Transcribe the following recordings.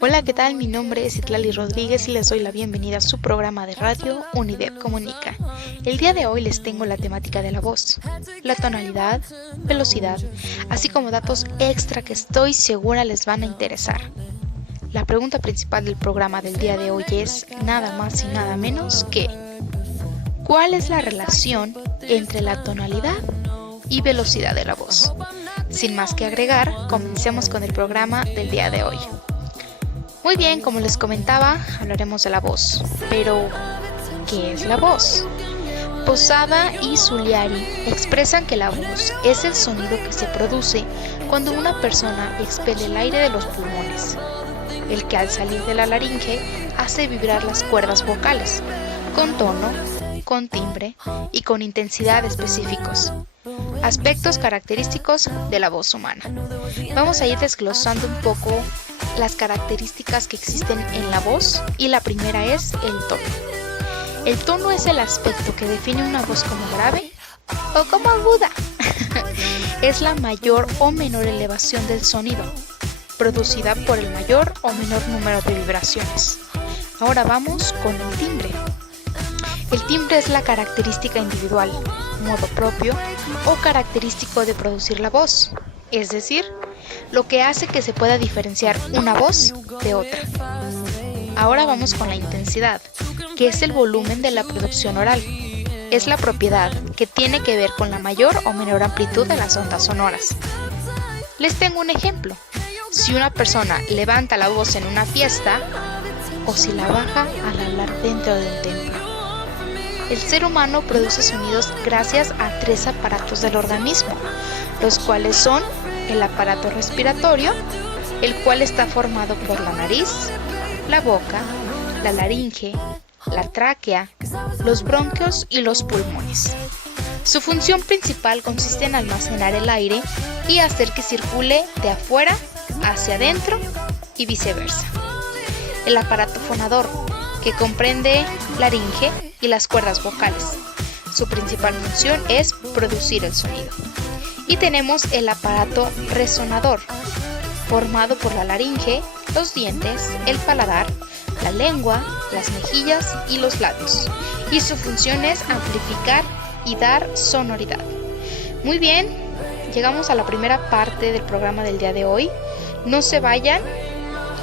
Hola, ¿qué tal? Mi nombre es Itlali Rodríguez y les doy la bienvenida a su programa de radio UNIDEP Comunica. El día de hoy les tengo la temática de la voz, la tonalidad, velocidad, así como datos extra que estoy segura les van a interesar. La pregunta principal del programa del día de hoy es nada más y nada menos que ¿cuál es la relación entre la tonalidad y velocidad de la voz? Sin más que agregar, comencemos con el programa del día de hoy. Muy bien, como les comentaba, hablaremos de la voz. Pero, ¿qué es la voz? Posada y Zuliari expresan que la voz es el sonido que se produce cuando una persona expele el aire de los pulmones, el que al salir de la laringe hace vibrar las cuerdas vocales, con tono, con timbre y con intensidad específicos. Aspectos característicos de la voz humana. Vamos a ir desglosando un poco las características que existen en la voz y la primera es el tono. El tono es el aspecto que define una voz como grave o como aguda. Es la mayor o menor elevación del sonido, producida por el mayor o menor número de vibraciones. Ahora vamos con el timbre. El timbre es la característica individual, modo propio o característico de producir la voz, es decir, lo que hace que se pueda diferenciar una voz de otra. Ahora vamos con la intensidad, que es el volumen de la producción oral. Es la propiedad que tiene que ver con la mayor o menor amplitud de las ondas sonoras. Les tengo un ejemplo. Si una persona levanta la voz en una fiesta o si la baja al hablar dentro de un templo. El ser humano produce sonidos gracias a 3 aparatos del organismo, los cuales son el aparato respiratorio, el cual está formado por la nariz, la boca, la laringe, la tráquea, los bronquios y los pulmones. Su función principal consiste en almacenar el aire y hacer que circule de afuera hacia adentro y viceversa. El aparato fonador, que comprende laringe y las cuerdas vocales. Su principal función es producir el sonido. Y tenemos el aparato resonador, formado por la laringe, los dientes, el paladar, la lengua, las mejillas y los labios. Y su función es amplificar y dar sonoridad. Muy bien, llegamos a la primera parte del programa del día de hoy. No se vayan.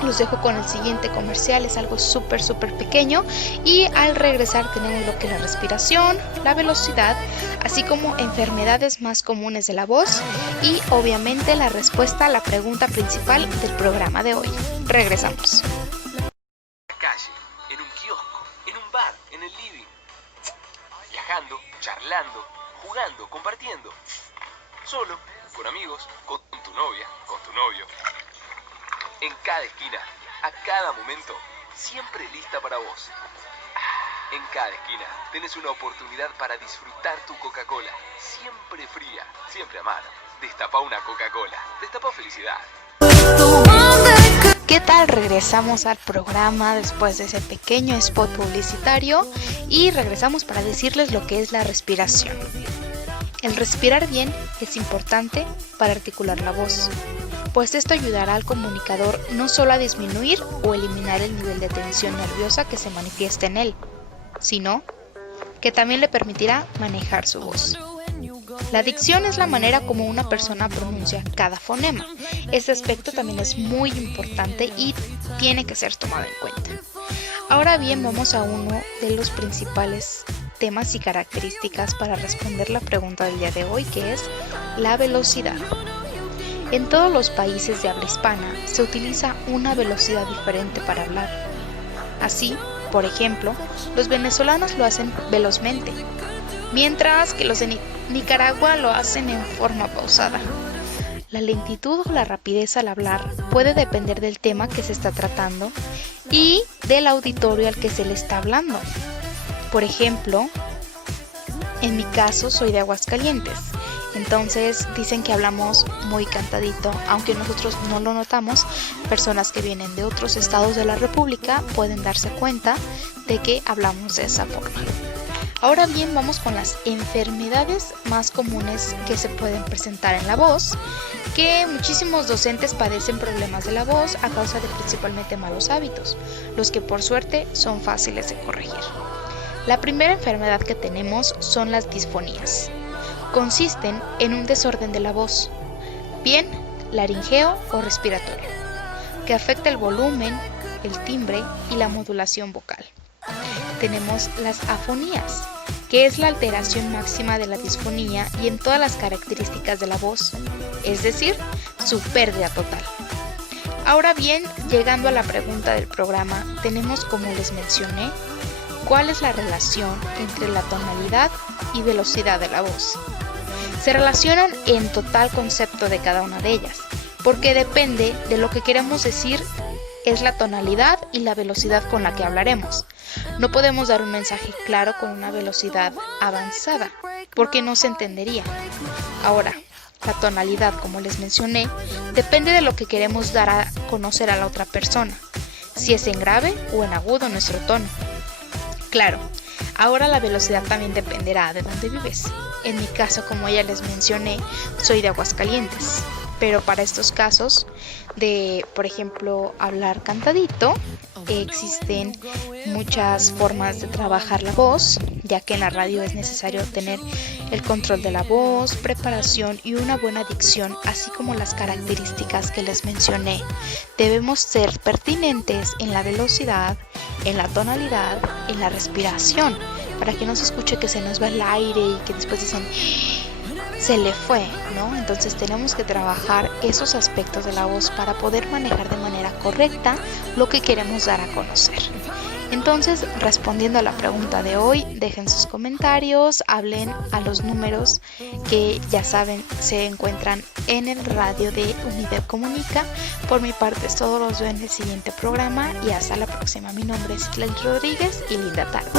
Los dejo con el siguiente comercial, es algo súper pequeño y al regresar tenemos lo que es la respiración, la velocidad, así como enfermedades más comunes de la voz y obviamente la respuesta a la pregunta principal del programa de hoy. Regresamos. En la calle, en un kiosco, en un bar, en el living, viajando, charlando, jugando, compartiendo, solo, con amigos, con tu novia, con tu novio. En cada esquina, a cada momento, siempre lista para vos. En cada esquina tenés una oportunidad para disfrutar tu Coca-Cola. Siempre fría, siempre a mano. Destapá una Coca-Cola. Destapá felicidad. ¿Qué tal? Regresamos al programa después de ese pequeño spot publicitario y regresamos para decirles lo que es la respiración. El respirar bien es importante para articular la voz, pues esto ayudará al comunicador no solo a disminuir o eliminar el nivel de tensión nerviosa que se manifiesta en él, sino que también le permitirá manejar su voz. La dicción es la manera como una persona pronuncia cada fonema. Este aspecto también es muy importante y tiene que ser tomado en cuenta. Ahora bien, vamos a uno de los principales temas y características para responder la pregunta del día de hoy, que es la velocidad. En todos los países de habla hispana se utiliza una velocidad diferente para hablar. Así, por ejemplo, los venezolanos lo hacen velozmente, mientras que los de Nicaragua lo hacen en forma pausada. La lentitud o la rapidez al hablar puede depender del tema que se está tratando y del auditorio al que se le está hablando. Por ejemplo, en mi caso soy de Aguascalientes, entonces dicen que hablamos muy cantadito, aunque nosotros no lo notamos. Personas que vienen de otros estados de la República pueden darse cuenta de que hablamos de esa forma. Ahora bien, vamos con las enfermedades más comunes que se pueden presentar en la voz, que muchísimos docentes padecen problemas de la voz a causa de principalmente malos hábitos, los que por suerte son fáciles de corregir. La primera enfermedad que tenemos son las disfonías. Consisten en un desorden de la voz, bien laringeo o respiratorio, que afecta el volumen, el timbre y la modulación vocal. Tenemos las afonías, que es la alteración máxima de la disfonía y en todas las características de la voz, es decir, su pérdida total. Ahora bien, llegando a la pregunta del programa, tenemos, como les mencioné, ¿cuál es la relación entre la tonalidad y velocidad de la voz? Se relacionan en total concepto de cada una de ellas, porque depende de lo que queremos decir, es la tonalidad y la velocidad con la que hablaremos. No podemos dar un mensaje claro con una velocidad avanzada, porque no se entendería. Ahora, la tonalidad, como les mencioné, depende de lo que queremos dar a conocer a la otra persona, si es en grave o en agudo nuestro tono. Claro, ahora la velocidad también dependerá de dónde vives. En mi caso, como ya les mencioné, soy de Aguascalientes, pero para estos casos de, por ejemplo, hablar cantadito, existen muchas formas de trabajar la voz, ya que en la radio es necesario tener el control de la voz, preparación y una buena dicción, así como las características que les mencioné. Debemos ser pertinentes en la velocidad, en la tonalidad, en la respiración, para que no se escuche que se nos va el aire y que después dicen se le fue, ¿no? Entonces tenemos que trabajar esos aspectos de la voz para poder manejar de manera correcta lo que queremos dar a conocer. Entonces, respondiendo a la pregunta de hoy, dejen sus comentarios, hablen a los números que ya saben se encuentran en el radio de UNIDEP Comunica. Por mi parte es todo, los veo en el siguiente programa y hasta la próxima. Mi nombre es Itlali Rodríguez y linda tarde.